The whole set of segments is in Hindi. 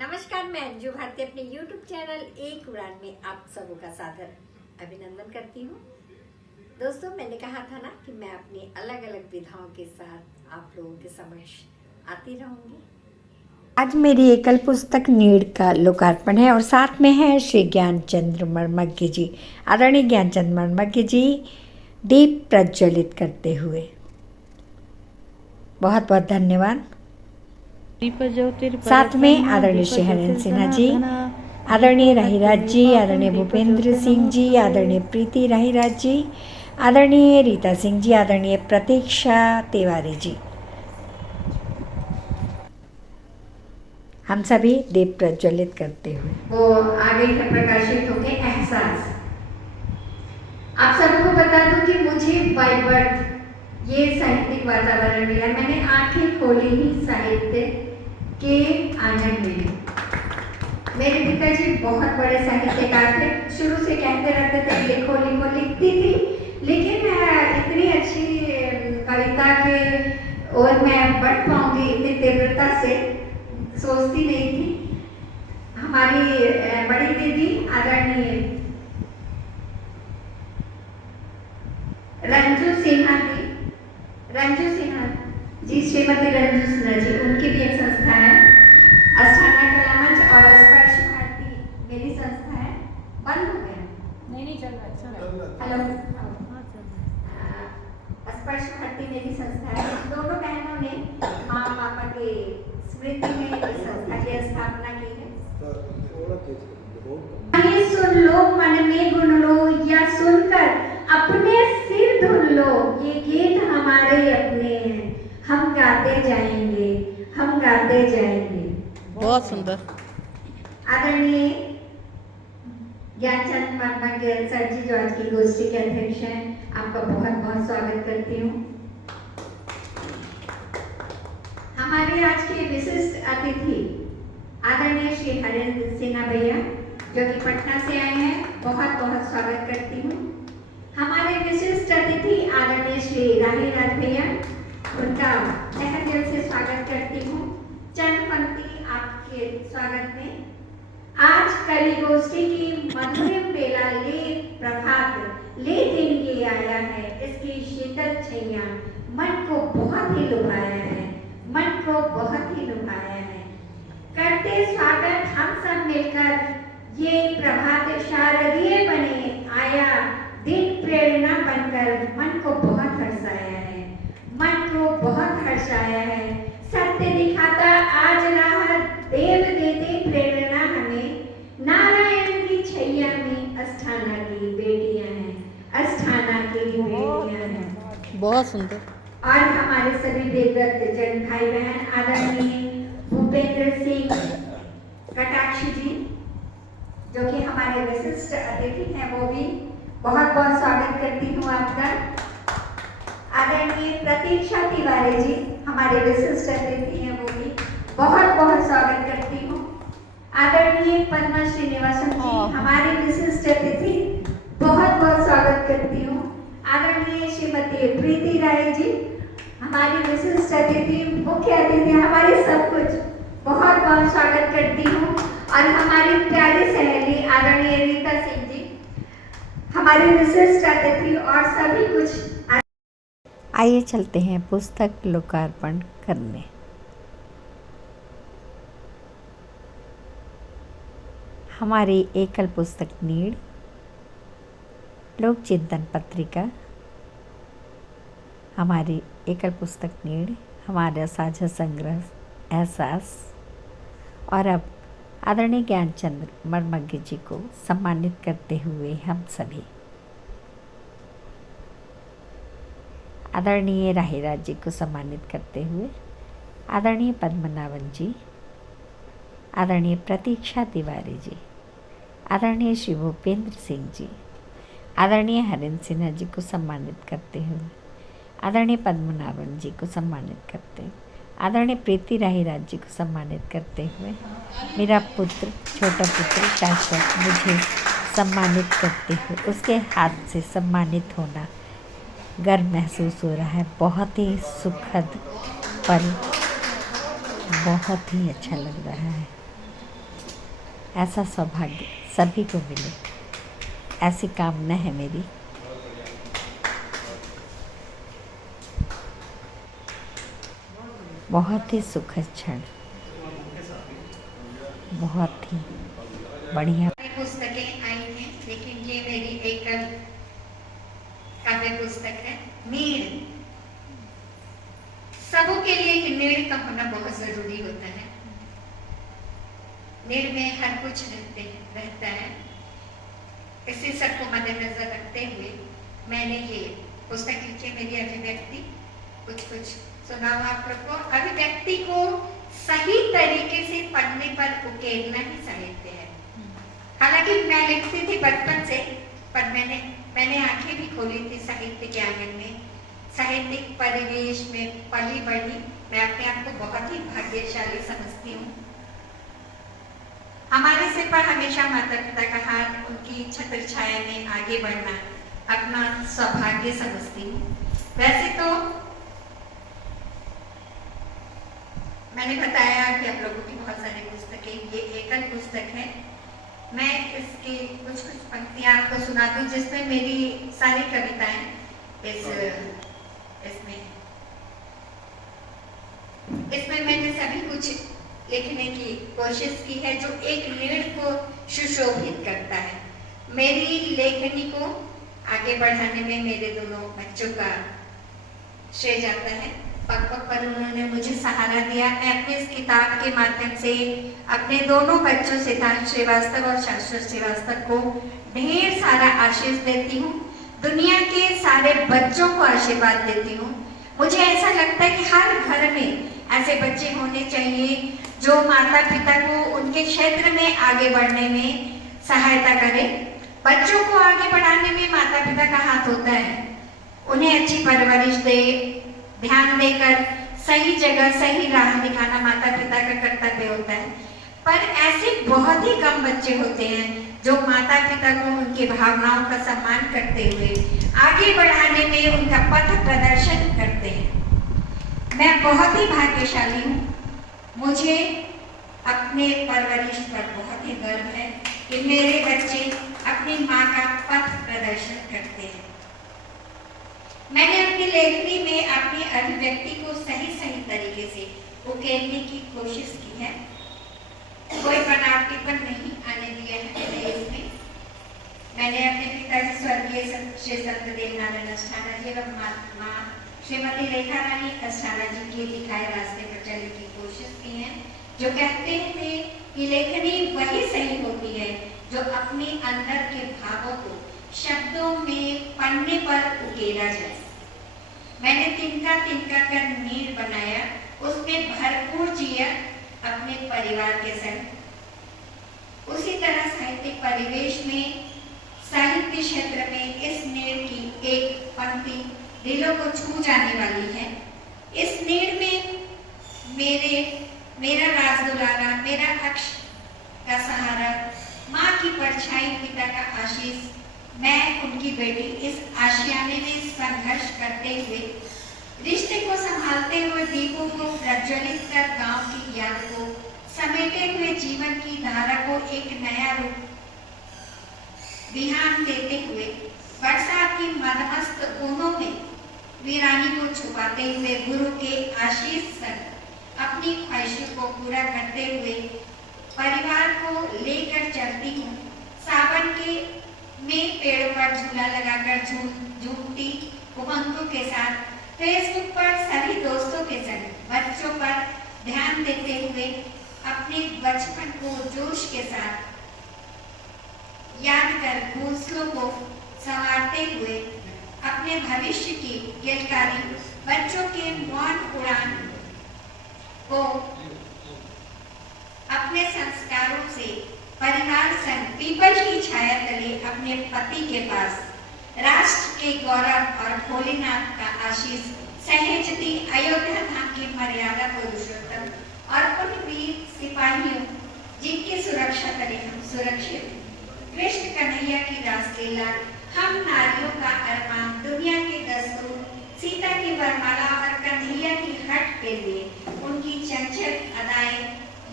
नमस्कार, मैं अंजू भारती अपने YouTube चैनल एक उड़ान में आप सबों का सादर अभिनंदन करती हूँ। दोस्तों, मैंने कहा था ना कि मैं अपनी अलग अलग विधाओं के साथ आप लोगों के समक्ष आती रहूँगी। आज मेरी एकल पुस्तक नीड़ का लोकार्पण है और साथ में है श्री ज्ञानचंद्र मर्मज्ञ जी। आदरणीय ज्ञानचंद्र मर्मज्ञ जी दीप प्रज्वलित करते हुए बहुत बहुत धन्यवाद। साथ में आदरणीय श्री हरेंद्र सिन्हा जी, आदरणीय राहीराज जी, आदरणीय भूपेंद्र सिंह जी, आदरणीय प्रीति राहीराज जी, आदरणीय रीता सिंह जी, आदरणीय प्रतीक्षा तिवारी जी, हम सभी दीप प्रज्वलित करते हुए वो आगे का प्रकाशित होके एहसास। आप सबको बता दूं कि मुझे बाय बर्थ ये साहित्यिक वातावरण मिला। मैंने आंखें खोली ही साहित्य के आंगन में। मेरे पिताजी बहुत बड़े साहित्यकार थे, शुरू से कहते रहते थे लिखो लिखो, लिखती थी, लेकिन इतनी अच्छी कविता के और मैं बढ़ पाऊंगी इतनी तीव्रता से सोचती नहीं थी। हमारी बड़ी दीदी आदरणीय रंजू सिन्हा जी, श्रीमती रंजू सिन्हा जी, उनकी भी एक संस्था है अस्थाना कला मंच, और स्पर्श भारती मेरी संस्था है। बंद हो गया? नहीं चल रहा। हेलो, स्पर्श भारती मेरी संस्था है। दोनों बहनों ने माँ पापा के स्मृति में इस संस्था की स्थापना की है। सुन लो, मन में गुन लो, या सुनकर अपने सिर धुन लो। ये गीत हमारे अपने हैं, हम गाते जाएंगे, हम गाते जाएंगे। बहुत सुंदर। आदरणीय ज्ञानचंद मर्मज्ञ सर जी, जो आज की गोष्ठी के अध्यक्ष हैं, आपका बहुत बहुत स्वागत करती हूँ। हमारे आज के विशिष्ट अतिथि आदरणीय श्री हरेंद्र सिन्हा भैया, जो कि पटना से आए हैं, बहुत बहुत स्वागत करती हूँ। हमारे विशिष्ट अतिथि आदरणीय श्री राहीराज भैया, उनका तहे दिल से स्वागत करती हूँ। चंद पंक्ति आपके स्वागत में। आज कवि गोष्ठी की मधुरिम बेला ले प्रभात ले दिन ये आया है, इसकी शीतल छैया मन को बहुत ही लुभाया है, मन को बहुत ही लुभाया है। करते स्वागत हम सब मिलकर, ये प्रभात शारदीय बने आया, दिन प्रेरणा बनकर मन को बहुत हर्षाया है, मन को बहुत हर्षाया है। सत्य दिखाता आज राह, देव देते प्रेरणा हमें, नारायण की छैया में अस्थाना की बेटियां हैं, अस्थाना की बेटियां हैं। बहुत सुंदर। और हमारे सभी देवव्रत जन भाई बहन, आदरणीय भूपेंद्र सिंह कटाक्ष जी, जो कि हमारे विशिष्ट अतिथि हैं, वो भी बहुत बहुत स्वागत करती हूँ आपका। आदरणीय प्रतीक्षा तिवारी जी, हमारे विशिष्ट अतिथि हैं, वो भी बहुत बहुत स्वागत करती हूँ। आदरणीय पद्मा श्रीनिवासन जी, हमारे विशिष्ट अतिथि, बहुत बहुत स्वागत करती हूँ। आदरणीय श्रीमती प्रीति राय जी, हमारी विशिष्ट अतिथि, मुख्य अतिथि, हमारे सब कुछ, बहुत बहुत स्वागत करती हूँ। और हमारी प्यारी सहेली आदरणीय रीता सिंह जी, हमारी विशिष्ट अतिथि और सभी कुछ। आइए चलते हैं पुस्तक लोकार्पण करने। हमारी एकल पुस्तक नीड़ लोक चिंतन पत्रिका, हमारी एकल पुस्तक नीड़, हमारा साझा संग्रह एहसास। और अब आदरणीय ज्ञानचंद्र मर्मज्ञ जी को सम्मानित करते हुए हम सभी आदरणीय राहीराज जी को सम्मानित करते हुए, आदरणीय पद्मनाभन जी, आदरणीय प्रतीक्षा तिवारी जी, आदरणीय श्री भूपेंद्र सिंह जी, आदरणीय हरेंद्र सिन्हा जी को सम्मानित करते हुए, आदरणीय पद्मनाभन जी को सम्मानित करते हुए, आदरणीय प्रीति राहीराज जी को सम्मानित करते हुए, मेरा पुत्र, छोटा पुत्र शाश्वत मुझे सम्मानित करते हुए, उसके हाथ से सम्मानित होना गर्व महसूस हो रहा है। बहुत ही सुखद पल, बहुत ही अच्छा लग रहा है। ऐसा सौभाग्य सभी को मिले, ऐसी कामना है मेरी। बहुत ही सुखद क्षण, बहुत ही बढ़िया। पुस्तकें आई हैं, लेकिन ये मेरी एकल काव्य पुस्तक है। नीड़, सबों के लिए एक नीड़ का होना बहुत जरूरी होता है। नीड़ में हर कुछ रहता है। इसी सबको मद्देनजर रखते हुए मैंने ये पुस्तक लिखी। मेरी अभिव्यक्ति कुछ सुनाओ आप लोग को। अभिव्यक्ति को सही तरीके से पढ़ने पर उकेरना ही साहित्य है। हालांकि मैं लिखती थी बचपन से, पर मैंने आंखें भी खोली थी साहित्य के आंगन में, साहित्यिक परिवेश में पली बढ़ी। मैं अपने आप को बहुत ही भाग्यशाली समझती हूँ। हमारे सिर पर हमेशा माता पिता का हाथ, उनकी छत्र छाया में आगे बढ़ना अपना सौभाग्य समझती हूँ। वैसे तो मैंने बताया कि आप लोगों की बहुत सारी पुस्तकें, ये एकल पुस्तक है। मैं इसकी कुछ पंक्तियां आपको सुना दूं, जिसमें मेरी सारी कविताएं इसमें मैंने सभी कुछ लिखने की कोशिश की है जो एक नीड़ को सुशोभित करता है। मेरी लेखनी को आगे बढ़ाने में मेरे दोनों बच्चों का श्रेय जाता है। पग पर उन्होंने मुझे सहारा दिया। मैं अपनी इस किताब के माध्यम से अपने दोनों बच्चों सिद्धांत श्रीवास्तव और शाश्वत श्रीवास्तव को ढेर सारा आशीष देती हूँ। दुनिया के सारे बच्चों को आशीर्वाद देती हूँ। मुझे ऐसा लगता है कि हर घर में ऐसे बच्चे होने चाहिए जो माता पिता को उनके क्षेत्र में आगे बढ़ने में सहायता करे। बच्चों को आगे बढ़ाने में माता पिता का हाथ होता है। उन्हें अच्छी परवरिश दे, ध्यान देकर सही जगह सही राह दिखाना माता पिता का कर्तव्य होता है। पर ऐसे बहुत ही कम बच्चे होते हैं जो माता पिता को उनकी भावनाओं का सम्मान करते हुए आगे बढ़ाने में उनका पथ प्रदर्शन करते हैं। मैं बहुत ही भाग्यशाली हूँ। मुझे अपने परवरिश पर बहुत ही गर्व है कि मेरे बच्चे अपनी माँ का पथ प्रदर्शन करते हैं। मैंने अपनी लेखनी में अपनी अभिव्यक्ति को सही तरीके से उकेरने की कोशिश की है। कोई बनावटीपन नहीं आने दिया है मैंने इसमें। मैंने अपने पिताजी स्वर्गीय श्री सत्यदेव नारायण अष्टाना जी और माँ श्रीमती रेखा रानी अष्टाना जी के दिखाए रास्ते पर चलने की कोशिश की है, जो कहते थे कि लेखनी वही सही होती है जो अपने अंदर के भावों को शब्दों में पढ़ने पर उकेरा जाए। मैंने तिनका कर नीड़ बनाया, उसमें भरपूर जिया अपने परिवार के संग। उसी तरह साहित्यिक परिवेश में, साहित्य क्षेत्र में इस नीड़ की एक पंक्ति दिलों को छू जाने वाली है। इस नीड़ में मेरा राज दुलारा, मेरा अक्ष का सहारा, माँ की परछाई, पिता का आशीष, मैं उनकी बेटी इस आशियाने में संघर्ष करते हुए, रिश्ते को संभालते हुए, दीपों को प्रज्वलित कर गांव की याद को समेटे हुए, जीवन की धारा को एक नया रूप बिहान देते हुए, बरसात की मदमस्त बूंदों में वीरानी को छुपाते हुए, गुरु के आशीष संग अपनी ख्वाहिशों को पूरा करते हुए परिवार को लेकर चलती हूँ। सावन के में पेड़ों पर झूला लगाकर झूमती उमंगों के साथ, फेसबुक पर सभी दोस्तों के संग बच्चों पर ध्यान देते हुए, अपने बचपन को जोश के साथ याद कर घोंसलों को संवारते हुए, अपने भविष्य की गिलकारी बच्चों के मौन उड़ान को अपने संस्कारों से परिवार संग पीपल की छाया तले अपने पति के पास राष्ट्र के गौरव और भोलेनाथ का आशीष सहेजती अयोध्या धाम की मर्यादा पुरुषोत्तम और उन वीर सिपाहियों जिनकी सुरक्षा करें हम सुरक्षित, कृष्ण कन्हैया की रासलीला, हम नारियों का अरमान, दुनिया के दस्तूर, सीता की वरमाला और कन्हैया की हट के लिए उनकी चंचल अदाएं,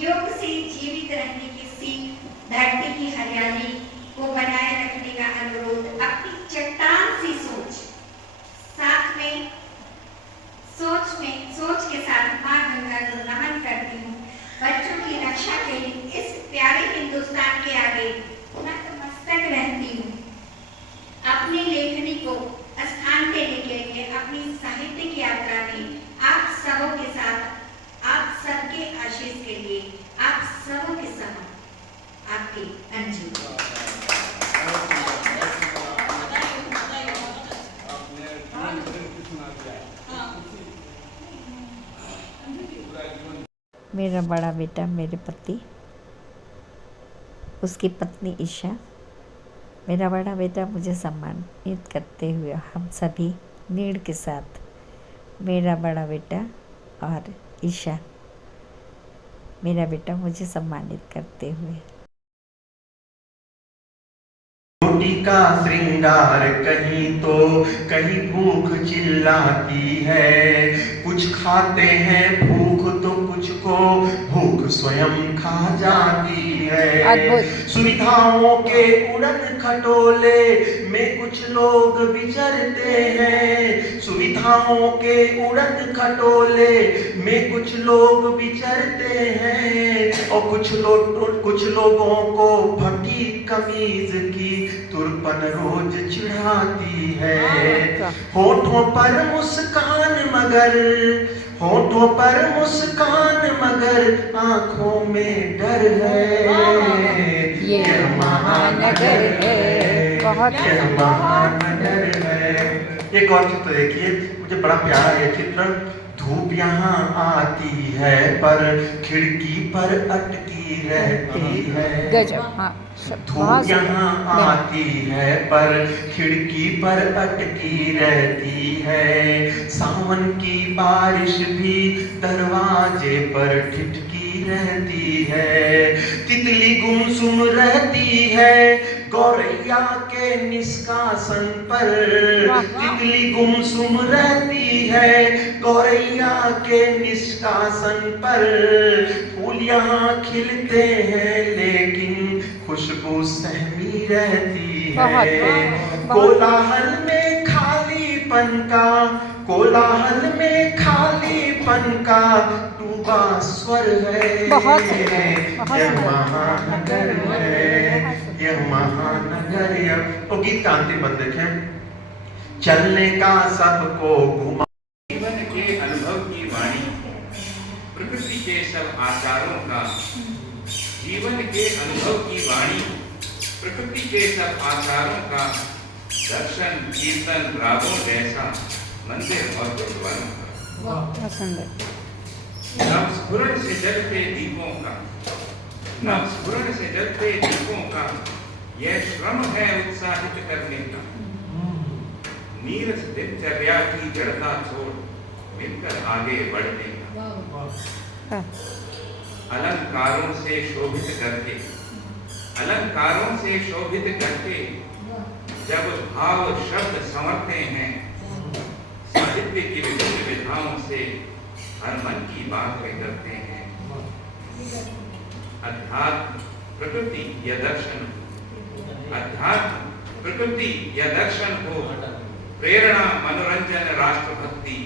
योग से जीवित रहने की सीख, धरती की हरियाली को बनाए रखने का अनुरोध अपनी चट्टान सी सोच साथ में सोच के साथ माँ गंगा को नमन करती हूँ। बच्चों की रक्षा के लिए इस प्यारे हिंदुस्तान के आगे नतमस्तक रहती हूँ। अपनी लेखनी को स्थान देने के लिए अपनी साहित्यिक यात्रा में आप सबों के साथ आप सबके आशीष के लिए आप सबों के साथ आपकी अंजलि। मेरा बड़ा बेटा मेरे पति, उसकी पत्नी ईशा, मेरा बड़ा बेटा मुझे सम्मानित करते हुए हम सभी नीड के साथ, मेरा बड़ा बेटा और ईशा मेरा बेटा मुझे सम्मानित करते हुए। रोटी का श्रृंगार कहीं तो कहीं भूख चिल्लाती है, कुछ खाते हैं भूख तो कुछ को भूख स्वयं खा जाती है। सुविधाओं के उड़न खटोले में कुछ लोग विचरते हैं, सुविधाओं के उड़न खटोले में कुछ लोग विचरते हैं, और कुछ लोगों को फटी कमीज की तुरपन रोज चिढ़ाती है। होठों पर मुस्कान मगर आंखों में डर है। ये महानगर है, बहुत महानगर है। एक और चित्र देखिए, मुझे बड़ा प्यारा ये चित्र। धूप यहाँ आती है पर खिड़की पर अटकी रहती है। गजब, हाँ। धूप यहाँ आती है पर खिड़की पर अटकी रहती है। सावन की बारिश भी दरवाजे पर ठिठकी रहती है। तितली गुमसुम रहती है गौरैया के निष्कासन पर। तितली गुमसुम रहती है गौरैया के निष्कासन पर। फूल यहाँ खिलते हैं लेकिन खुशबू सहमी रहती है। कोलाहल में खालीपन का डूबा स्वर है। यह महानगर है, यह महानगर। तो गीत का अंतिम बंद देखें। चलने का सबको घुमा, जीवन के अनुभव की वाणी, प्रकृति के सब आचारों का, जीवन के अनुभव की वाणी, प्रकृति के सब आचारों का दर्शन कीर्तन रागों जैसा मंदिर और गुरुद्वारों का। नवस्फुरण से जलते दीपों का, नवस्फुरण से जलते दीपों का यह श्रम है उत्साहित करने का। नीरस दिनचर्या की जड़ता छोड़ मिलकर आगे बढ़ने का। अलंकारों से शोभित करके, अलंकारों से शोभित करके जब भाव शब्द संवरते हैं, साहित्य की विभिन्न विधाओं से हर मन की बात करते हैं। अध्यात्म प्रकृति या दर्शन, अध्यात्म प्रकृति या दर्शन हो प्रेरणा मनोरंजन राष्ट्रभक्ति,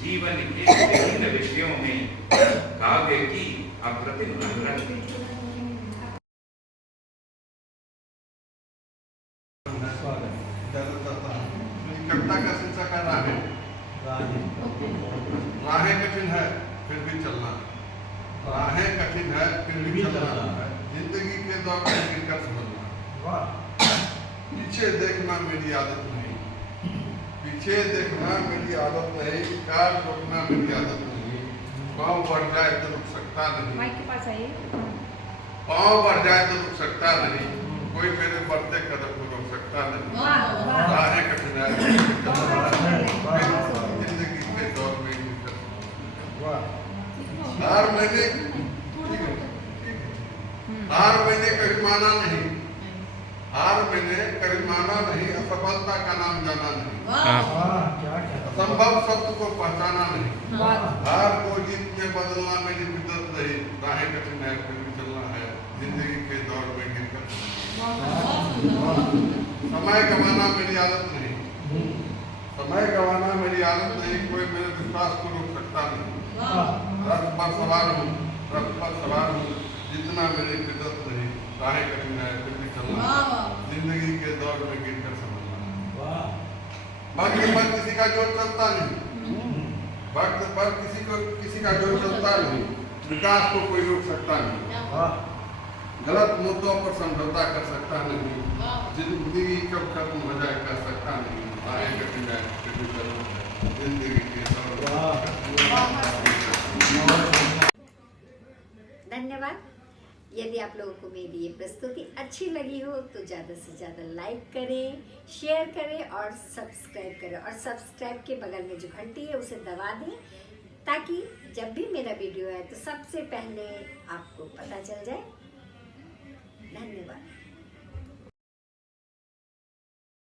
जीवन के विभिन्न विषयों में काव्य की अप्रतिम अनुरक्ति। कविता का शीर्षक है राहें। राहें कठिन है फिर भी चलना, राहें कठिन है फिर भी चलना, जिंदगी के दौर में मिलकर समझना। पीछे देखना मेरी आदत नहीं, पीछे देखना मेरी आदत नहीं, कार रोकना मेरी आदत नहीं। पाँव बढ़ जाए तो रुक सकता नहीं, माइक के पास आइए। पाँव बढ़ जाए तो रुक सकता नहीं, कोई मेरे बढ़ते कदम को रोक सकता नहीं। राहें कठिन है जिंदगी के दौर में हार मैंने कभी माना नहीं, हार मैंने कभी माना नहीं, असफलता का नाम जाना नहीं, असंभव सत्य को पहचाना नहीं। हार को जीत में बदलना मेरी फितरत रही, राहें कठिन है फिर भी चलना है, जिंदगी के दौर समय गंवाना मेरी आदत नहीं, समय गंवाना मेरी आदत नहीं, कोई मेरे विश्वास को रोक सकता नहीं। रथ पर सवार हूँ, रथ पर सवार हूँ, जितना मेरी फितरत नहीं, राहें कठिन है फिर भी चलना, जिंदगी के दौर में गिर कर समझना। वक्त पर किसी का जोर चलता नहीं, वक्त पर किसी का जोर चलता नहीं, विकास को कोई रोक सकता नहीं, गलत मुद्दों पर समझौता कर सकता नहीं, जिंदगी कब खत्म हो जाए कर सकता नहीं, राहें कठिन है फिर भी चलना, जिंदगी के दौर धन्यवाद। यदि आप लोगों को मेरी ये प्रस्तुति अच्छी लगी हो तो ज़्यादा से ज़्यादा लाइक करें, शेयर करें और सब्सक्राइब करें, और सब्सक्राइब के बगल में जो घंटी है उसे दबा दें, ताकि जब भी मेरा वीडियो आए तो सबसे पहले आपको पता चल जाए।